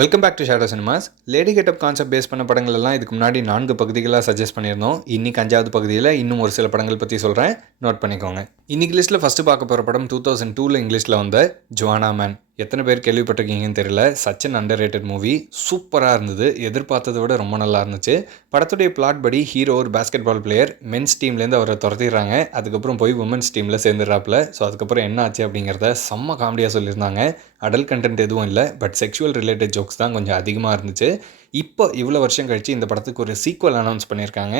Welcome back to Shadow Cinemas. Lady getup concept base பண்ண படங்கள் எல்லாம் இதுக்கு முன்னாடி 4 பகுதிகளாக சஜஸ்ட் பண்ணியிருந்தோம். இன்னைக்கு 5வது பகுதியில் இன்னும் ஒரு சில படங்கள் பற்றி சொல்கிறேன், நோட் பண்ணிக்கோங்க. இன்னைக்கு லிஸ்ட்டில் ஃபஸ்ட்டு பார்க்க போகிற படம் 2002 இங்கிலீஷில் வந்த ஜுவானா மேன். எத்தனை பேர் கேள்விப்பட்டிருக்கீங்கன்னு தெரியல. Such an under rated movie, சூப்பராக இருந்தது. எதிர்பார்த்ததை விட ரொம்ப நல்லா இருந்துச்சு. படத்துடைய பிளாட் படி ஹீரோ ஒரு பேஸ்கெட் பால் பிளேயர், மென்ஸ் டீம்லேருந்து அவரை துரத்திடுறாங்க. அதுக்கப்புறம் போய் உமன்ஸ் டீமில் சேர்ந்துடுறாப்புல. ஸோ அதுக்கப்புறம் என்ன ஆச்சு அப்படிங்கிறத செம்ம காமெடியாக சொல்லியிருந்தாங்க. அடல்ட் கண்டென்ட் எதுவும் இல்லை, பட் செக்ஷுவல் ரிலேட்டட் ஜோக்ஸ் தான் கொஞ்சம் அதிகமாக இருந்துச்சு. இப்போ இவ்வளோ வருஷம் கழித்து இந்த படத்துக்கு ஒரு சீக்வல் அனௌன்ஸ் பண்ணியிருக்காங்க.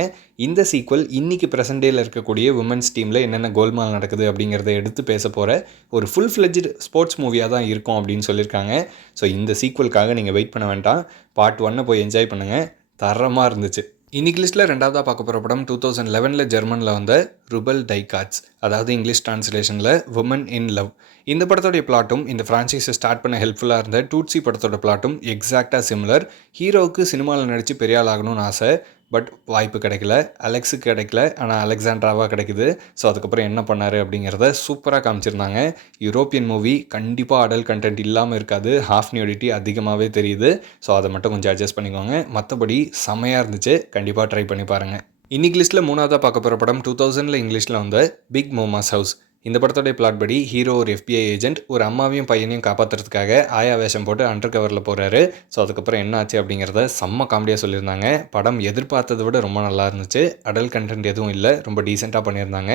இந்த சீக்வல் இன்றைக்கி ப்ரெசன்ட் டேயில் இருக்கக்கூடிய உமன்ஸ் டீமில் என்னென்ன கோல்மால் நடக்குது அப்படிங்கிறத எடுத்து பேச போகிற ஒரு ஃபுல் ஃப்ளெட்ஜ்டு ஸ்போர்ட்ஸ் மூவியாக தான் இருக்கும் அப்படின்னு சொல்லியிருக்காங்க. ஸோ இந்த சீக்வலுக்காக நீங்கள் வெயிட் பண்ண வேண்டாம், பார்ட் 1 போய் என்ஜாய் பண்ணுங்கள். தரமாக இருந்துச்சு. இன்னைக்கு லிஸ்ட்டில் ரெண்டாவதாக பார்க்க போகிற படம் 2011 ஜெர்மனில் வந்த ருபல் டைகாட்ஸ், அதாவது இங்கிலீஷ் டிரான்ஸ்லேஷனில் உமன் இன் லவ். இந்த படத்தோடைய பிளாட்டும் இந்த ஃப்ரான்ச்சைஸை ஸ்டார்ட் பண்ண ஹெல்ப்ஃபுல்லாக இருந்த டூட்ஸி படத்தோட பிளாட்டும் எக்ஸாக்டாக சிமிலர். ஹீரோவுக்கு சினிமாவில் நடித்து பெரிய ஆள் ஆகணும்னு ஆசை, பட் வாய்ப்பு கிடைக்கல. அலெக்ஸுக்கு கிடைக்கல, ஆனால் அலெக்சாண்ட்ராவாக கிடைக்குது. ஸோ அதுக்கப்புறம் என்ன பண்ணார் அப்படிங்கிறத சூப்பராக காமிச்சிருந்தாங்க. யூரோப்பியன் மூவி, கண்டிப்பாக அடல்ட் கண்டென்ட் இல்லாமல் இருக்காது. ஹாஃப் நியூடிட்டி அதிகமாகவே தெரியுது. ஸோ அதை மட்டும் கொஞ்சம் அட்ஜஸ்ட் பண்ணிக்கோங்க. மற்றபடி செமையாக இருந்துச்சு, கண்டிப்பாக ட்ரை பண்ணி பாருங்கள். இன்னைக்கு லிஸ்ட்டில் மூணாவதாக பார்க்க போகிற படம் 2000 இங்கிலீஷில் வந்த பிக் மோமாஸ் ஹவுஸ். இந்த படத்தோடைய பிளாட் படி ஹீரோ ஒரு FBI ஏஜென்ட் ஒரு அம்மாவையும் பையனையும் காப்பாற்றுறதுக்காக ஆயா வேஷம் போட்டு அண்டர் கவரில் போகிறாரு. ஸோ அதுக்கப்புறம் என்ன ஆச்சு அப்படிங்கிறத செம்ம காமெடியாக சொல்லியிருந்தாங்க. படம் எதிர்பார்த்ததை விட ரொம்ப நல்லா இருந்துச்சு. அடல்ட் கண்டென்ட் எதுவும் இல்லை, ரொம்ப டீசெண்டாக பண்ணியிருந்தாங்க.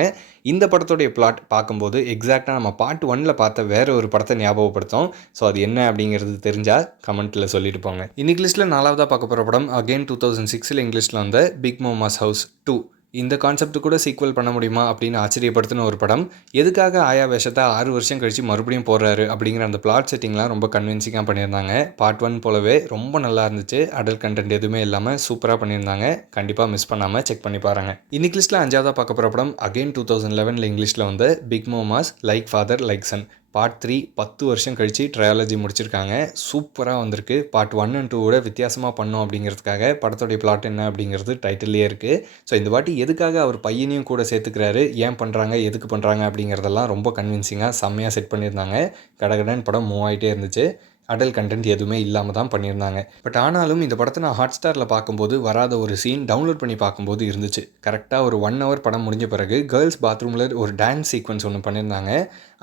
இந்த படத்தோடைய பிளாட் பார்க்கும்போது எக்ஸாக்டாக நம்ம பார்ட் 1 பார்த்த வேறு ஒரு படத்தை ஞாபகப்படுத்தோம். ஸோ அது என்ன அப்படிங்கிறது தெரிஞ்சால் கமெண்ட்டில் சொல்லிட்டு போங்க. இன்னைக்கு லிஸ்ட்டில் நாலாவதாக பார்க்க போகிற படம் அகெயின் 2006 இங்கிலீஷில் வந்த பிக் மோமாஸ் ஹவுஸ் 2. இந்த கான்செப்ட் கூட சீக்வல் பண்ண முடியுமா அப்படின்னு ஆச்சரியப்படுத்தின ஒரு படம். எதுக்காக ஆயா வேஷத்தை 6 வருஷம் கழித்து மறுபடியும் போடுறாரு அப்படிங்கிற அந்த பிளாட் செட்டிங்லாம் ரொம்ப கன்வின்சிங்காக பண்ணியிருந்தாங்க. பார்ட் 1 போலவே ரொம்ப நல்லா இருந்துச்சு. அடல்ட் கண்டென்ட் எதுவுமே இல்லாமல் சூப்பராக பண்ணியிருந்தாங்க. கண்டிப்பாக மிஸ் பண்ணாமல் செக் பண்ணி பாருங்கள். இன்னைக்கு லிஸ்ட்டில் 5ஆவதாக பார்க்க போகிற படம் அகெயின் 2011 இங்கிலீஷில் வந்து big mommas like father like son. Part 3 10 வருஷம் கழித்து ட்ரையாலஜி முடிச்சிருக்காங்க. சூப்பராக வந்திருக்கு. பார்ட் 1 and 2 விட வித்தியாசமாக பண்ணோம் அப்படிங்கிறதுக்காக படத்தோடைய பிளாட் என்ன அப்படிங்கிறது டைட்டில்லே இருக்குது. ஸோ இந்த வாட்டி எதுக்காக அவர் பையனையும் கூட சேர்த்துக்கிறாரு, ஏன் பண்ணுறாங்க, எதுக்கு பண்ணுறாங்க அப்படிங்கிறதெல்லாம் ரொம்ப கன்வின்சிங்காக செம்மையாக செட் பண்ணியிருந்தாங்க. கடகடன் படம் மூவ் ஆகிட்டே இருந்துச்சு. அடல்ட் கண்டென்ட் எதுவுமே இல்லாமல் தான் பண்ணியிருந்தாங்க. பட் ஆனாலும் இந்த படத்தை நான் ஹாட்ஸ்டாரில் பார்க்கும்போது வராத ஒரு சீன் டவுன்லோட் பண்ணி பார்க்கும்போது இருந்துச்சு. கரெக்டாக ஒரு 1 hour படம் முடிஞ்ச பிறகு கேர்ள்ஸ் பாத்ரூமில் ஒரு டான்ஸ் சீக்வன்ஸ் ஒன்று பண்ணியிருந்தாங்க.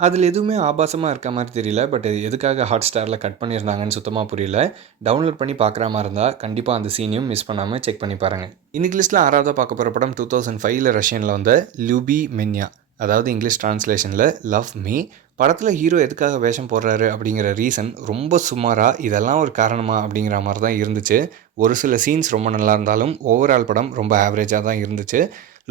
அதில் எதுவுமே ஆபாசமாக இருக்க மாதிரி தெரியல, பட் எதுக்காக ஹாட்ஸ்டாரில் கட் பண்ணியிருந்தாங்கன்னு சுத்தமாக புரியல. டவுன்லோட் பண்ணி பார்க்குற மாதிரி இருந்தால் கண்டிப்பாக அந்த சீனையும் மிஸ் பண்ணாமல் செக் பண்ணி பாருங்கள். இன்னைக்கு லிஸ்ட்டில் 6ஆவதாக பார்க்க போகிற படம் 2005 ரஷ்யனில் வந்த லுபி மென்யா, அதாவது இங்கிலீஷ் டிரான்ஸ்லேஷனில் லவ் மீ. படத்தில் ஹீரோ எதுக்காக வேஷம் போடுறாரு அப்படிங்கிற ரீசன் ரொம்ப சுமாராக இதெல்லாம் ஒரு காரணமா அப்படிங்கிற மாதிரி தான் இருந்துச்சு. ஒரு சில சீன்ஸ் ரொம்ப நல்லா இருந்தாலும் ஓவரால் படம் ரொம்ப ஆவரேஜாக தான் இருந்துச்சு.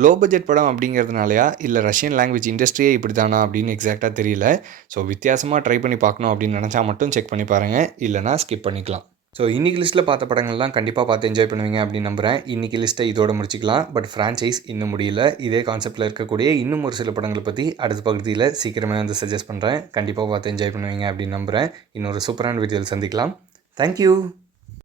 லோ பட்ஜெட் படம் அப்படிங்கிறதுனாலயா இல்லை ரஷ்யன் லாங்குவேஜ் இண்டஸ்ட்ரியே இப்படி தானா அப்படின்னு எக்ஸாக்டாக தெரியல. ஸோ வித்தியாசமாக ட்ரை பண்ணி பார்க்கணும் அப்படின்னு நினச்சா மட்டும் செக் பண்ணி பாருங்கள், இல்லைனா ஸ்கிப் பண்ணிக்கலாம். ஸோ இன்றைக்கி லிஸ்ட்டில் பார்த்த படங்கள்லாம் கண்டிப்பாக பார்த்து என்ஜாய் பண்ணுவீங்க அப்படின்னு நம்புகிறேன். இன்றைக்கி லிஸ்ட்டை இதோட முடிச்சிக்கலாம். பட் ஃப்ரான்ச்சைஸ் இன்னும் முடியல. இதே கான்செப்ட்டில் இருக்கக்கூடிய இன்னும் ஒரு சில படங்களை பற்றி அடுத்த பகுதியில் சீக்கிரமே வந்து சஜஸ்ட் பண்ணுறேன். கண்டிப்பாக பார்த்து என்ஜாய் பண்ணுவீங்க அப்படின்னு நம்புகிறேன். இன்னொரு சூப்பரான வீடியோவில் சந்திக்கலாம். தேங்க்யூ.